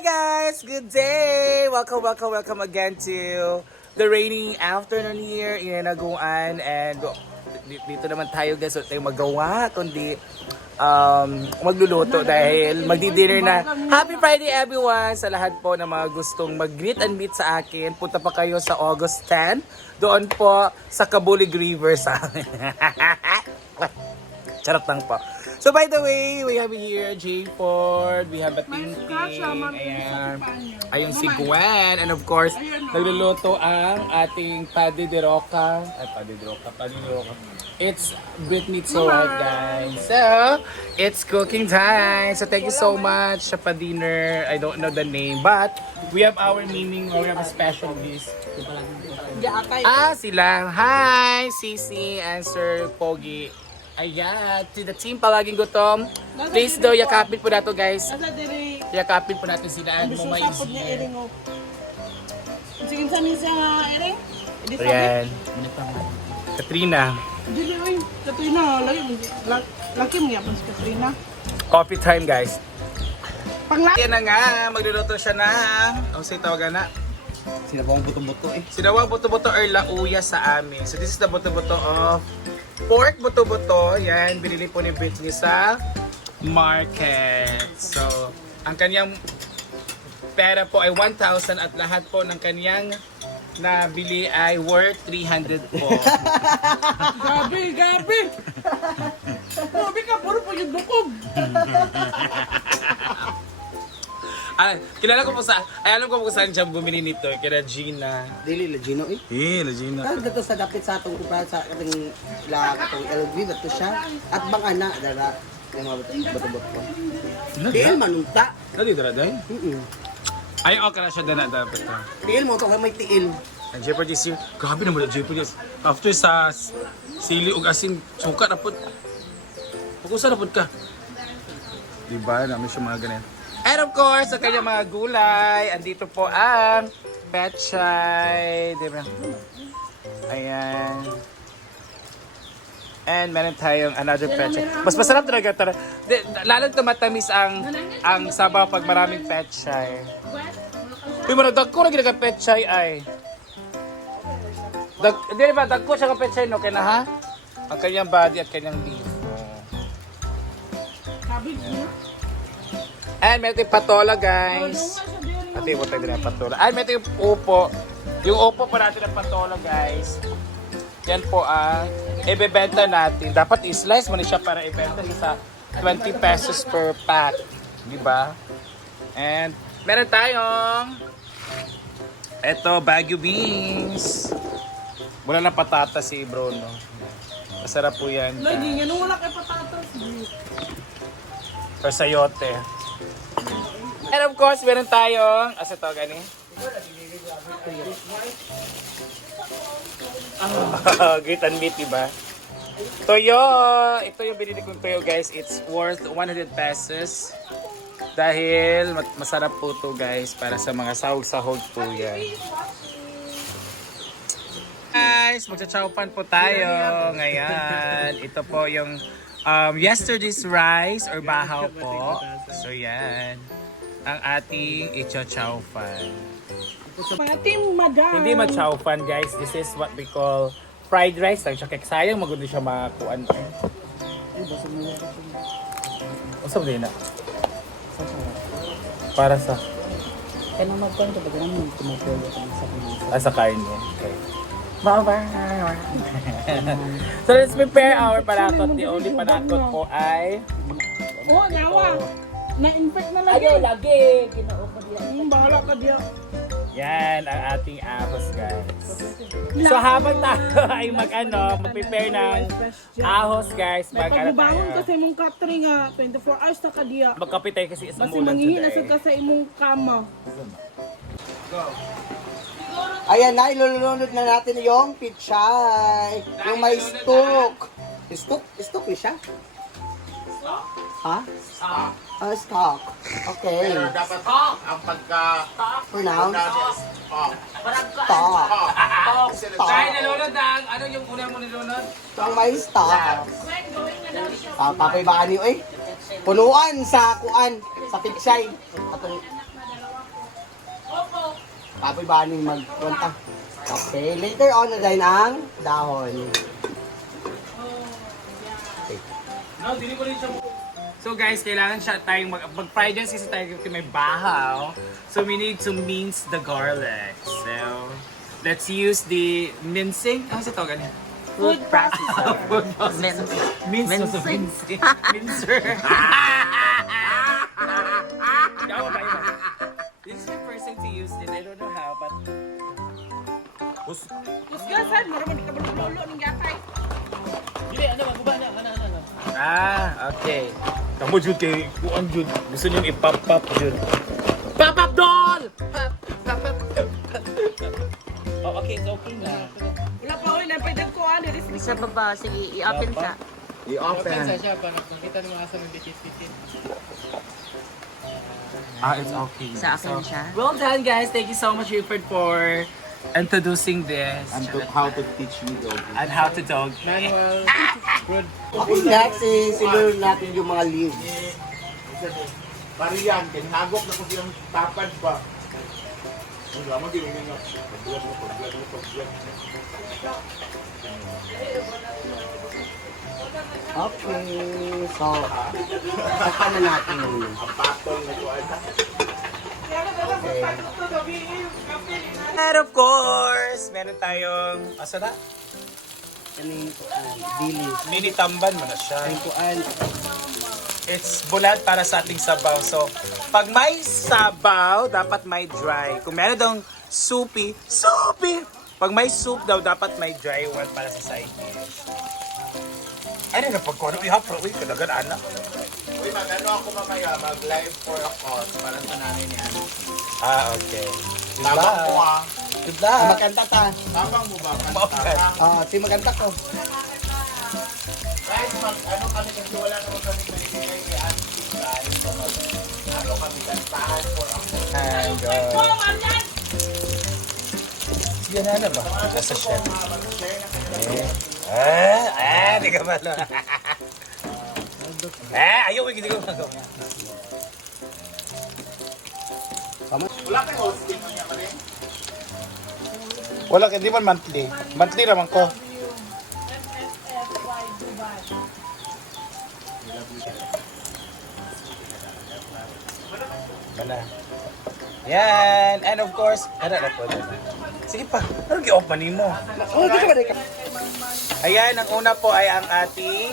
guys! Good day! Welcome, welcome, welcome again to the rainy afternoon here in Naguan. And di- dito naman tayo guys, wala tayong magawa, kundi um, magluluto dahil magdi-dinner na. Happy Friday everyone! Sa lahat po ng mga gustong mag-greet and meet sa akin, punta pa kayo sa August 10. Doon po sa Kabulig River sa. Charot lang po. So by the way, we have here Jay Ford, we have a Ting Ting, ayan. Ayun si Gwen, and of course, nagluluto ang ating Paddy de Roca. Ay, Paddy de Roca, Paddy de Roca. It's Britney Tsoad, guys. So, it's cooking time. So, thank you so much sa pa-dinner. I don't know the name, but we have our meaning, we have a special guest. Ah, sila. Hi, Sisi and Sir Pogi. Ayan, to the team palaging gutom. Please daw, yakapin po nato guys. Yakapin po natin sila and biso mo sapod niya iring o. Sige sa niya nga iring. Ayan. Katrina. Dili oy, Katrina lagi la- laki mo yapon si Katrina. Coffee time guys. Pangla Yan na nga, magluluto siya na. Ang say tawagan na. Sinabawang buto-buto eh. Sinawang buto-buto or lauya sa amin. So this is the buto-buto of pork buto-buto. Yan, binili po ni Britney sa market. So, ang kanyang pera po ay 1,000 at lahat po ng kanyang nabili ay worth 300 po. Gabi, gabi. Gabi ka puro po yung dukog. ah, kilala ko po sa, ay alam ko po saan siya bumili nito. Kina Gina. Dili Lagino eh. Eh, la Gina. Kaya dito sa dapit sa atong kupra sa ating la katong LV dito siya. At bang ana dara yung mga buto- buto-buto. Tiil manunta. Lagi dara dahil? Mm. Ay, okay na siya dana dapat. Tiil mo to kay may tiil. Ang Jeopardy siya. Grabe naman ang Jeopardy. After sa sili ug asin, suka na po. Pag-usa na po ka. Diba? Namin siya mga ganyan. Course, sa kanyang mga gulay, andito po ang pechay. Diba? Ayan. And meron tayong another pechay. Mas masarap talaga. Tara. Di- Lalo tumatamis ang ang sabaw pag maraming pechay. Uy, mo dag ko na ginaga pechay ay. Dag, di ba, dag ko siya ka pechay no, kaya na ha? Ang kanyang body at kanyang leaf. And meron tayong patola, guys. Ate, mo tayo din ang patola. Ay, meron tayong upo. Yung upo pa natin ang patola, guys. Yan po ang ibebenta natin. Dapat i-slice mo na siya para ibenta sa 20 pesos per pack. Di ba? And meron tayong eto, Baguio beans. Wala na patata si Bruno. Masarap po yan. Lagi nung wala kay patatas. Or sayote. And of course, meron tayong, asa to gani? Ah, Great and meat, diba? Toyo! Ito yung binili kong toyo, guys. It's worth 100 pesos. Dahil masarap po to guys, para sa mga sahog-sahog po yan. Guys, magtsachowpan po tayo ngayon. Ito po yung um, yesterday's rice or bahaw po. So yan, ang ating ichochowpan. Mga team madam. Hindi machowpan guys, this is what we call fried rice. Lang siya kaya sayang magundo siya makakuan. Usap din na. Para sa Kaya nang magkuhan ka baga naman tumutulog sa kanila. ah, sa karne. Okay. Baba. so let's prepare our panakot. The only panakot po ay Oh, nawa. Na-infect na lagi. Ayaw lagi. Ginoo ko diyan. Hmm, bahala ka diya. Yan ang ating ahos guys. So habang tayo ay mag ano, mag-prepare ng ahos guys, mag tayo. kasi imong catering nga 24 hours na ka diya. Magkape tayo kasi isang Kasi ulan today. ka sa imong kama. Ayan na, ilulunod na natin yung pichay. Yung may stock. Stock? Stock eh siya? Ha? Ah, stock. Okay. dapat talk ang pagka Pronounce? talk. Stock. Dahil nalunod na ang, ano yung una mo nilunod? Yung may stock. Ah, papoy baka niyo eh. Punuan sa kuan, sa pichay. Atong apoy baning magpunta. Okay, later on na din ang dahon. So guys, kailangan siya tayong mag, mag fried rice kasi tayo kasi may bahaw. So we need to mince the garlic. So let's use the mincing. Ano sa tawag ganyan? Food processor. Food processor. Mince. Mince. Mincing. Mincer. Yun? This time to use it. I don't know how, but... Us- Kusgasan, marami di ka bulok-bulok ng yakay. Ah, okay. Kamu jud kay kuan jud. Gusto niyo ipap-pap jud. Pap-pap doll! Pap, pap. Oh, okay, it's okay na. Wala pa oy, napaydag ko ano, this Sa baba, sige, i-open sa. I-open. Ah, it's okay. Sa akin siya. Well done, guys. Thank you so much, Rupert, for introducing this. And to, how to teach me dog. And how to dog. Okay, next is silur natin yung mga leaves. Pariyan, kinhagok na ko silang tapad pa. Ang lama, di mo nga. Pagbulat mo, pagbulat mo, pagbulat mo. Okay, so, saka na natin yun. Okay. And of course, meron tayong, asa na? Ang dilis. Mini tamban mo na siya. Ko ang It's bulat para sa ating sabaw. So, pag may sabaw, dapat may dry. Kung meron daw soupy, soupy! Pag may soup daw, dapat may dry one para sa side dish. Ano na pagkuha? Uy, hapro. Uy, kadagan anak. Uy, mag-ano ako mamaya, mag-live for a cause para sa nanay niya. Ah, okay. Tabang mo ah. Diba? magkanta ta. Tabang mo ba? Okay. Ah, si magkanta ko. Kahit mag, ano kami kasi wala naman kami naibigay kay Auntie guys. So mag, ano kami kantahan for a cause. And, uh, Sige na na ba? Nasa chef. Eh. Ah, di ka pala. eh, ayaw, hindi ko magawa. Wala rin. Wala, hindi man monthly. Monthly naman ko. Wala. Yan! And of course, ano na po? Sige pa, ano gi-off man mo? Oh, di ka ba ka? Ayan, ang una po ay ang ating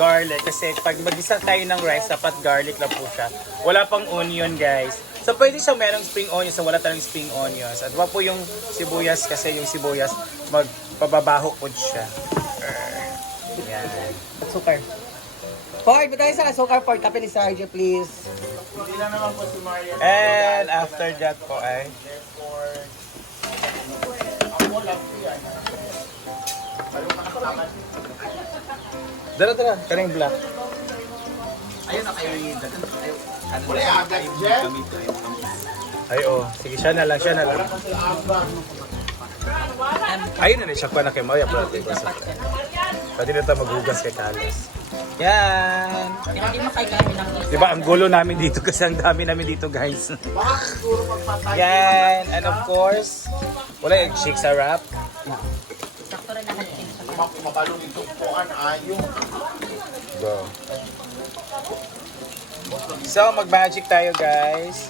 garlic. Kasi pag mag-isa tayo ng rice, dapat garlic lang po siya. Wala pang onion, guys. So, pwede siyang merong spring onions so wala tayong spring onions. At wala po yung sibuyas kasi yung sibuyas magpababaho po siya. Err. Yan. Sukar. Ford, ba tayo sa sukar, Ford? Kape ni Sarge, please. Hindi lang naman po si Marian. And after that po ay... Ano? Dala, dala. Karing black. Ayun na kayo yung Wala yung agad, Jen. Ay, oh. Sige, siya na lang, siya na lang. Ayun na rin siya pa na kay Maya. Pwede na tayo maghugas kay Carlos. Yan! Ng isa. Diba, ang gulo namin dito kasi ang dami namin dito, guys. Yan! And of course, wala yung chick sa wrap. Mabalong itong puan ayo. Go. So, mag-magic tayo, guys.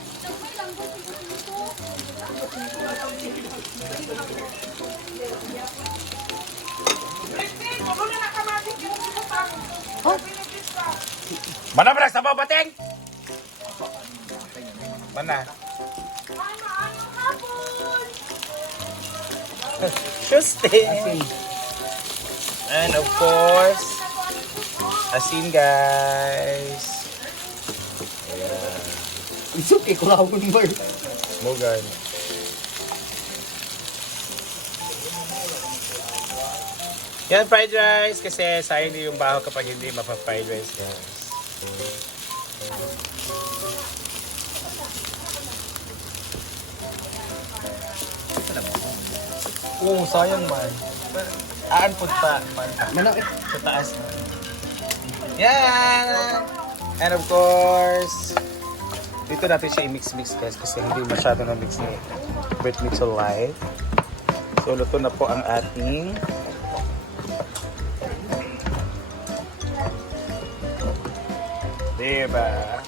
Mana ba sa babateng? Mana? Tuesday. And of course, asin guys. It's okay, kulawon mo. Smogan. Yan fried rice kasi sayang din yung baho kapag hindi mapa-fried rice guys. Oo, sayang man. Aan po pa. Manok eh. Sa taas. Yan! And of course, Dito natin siya i-mix-mix guys kasi hindi masyado na mix ni Brit Mix Alive. So, luto na po ang ating Diba?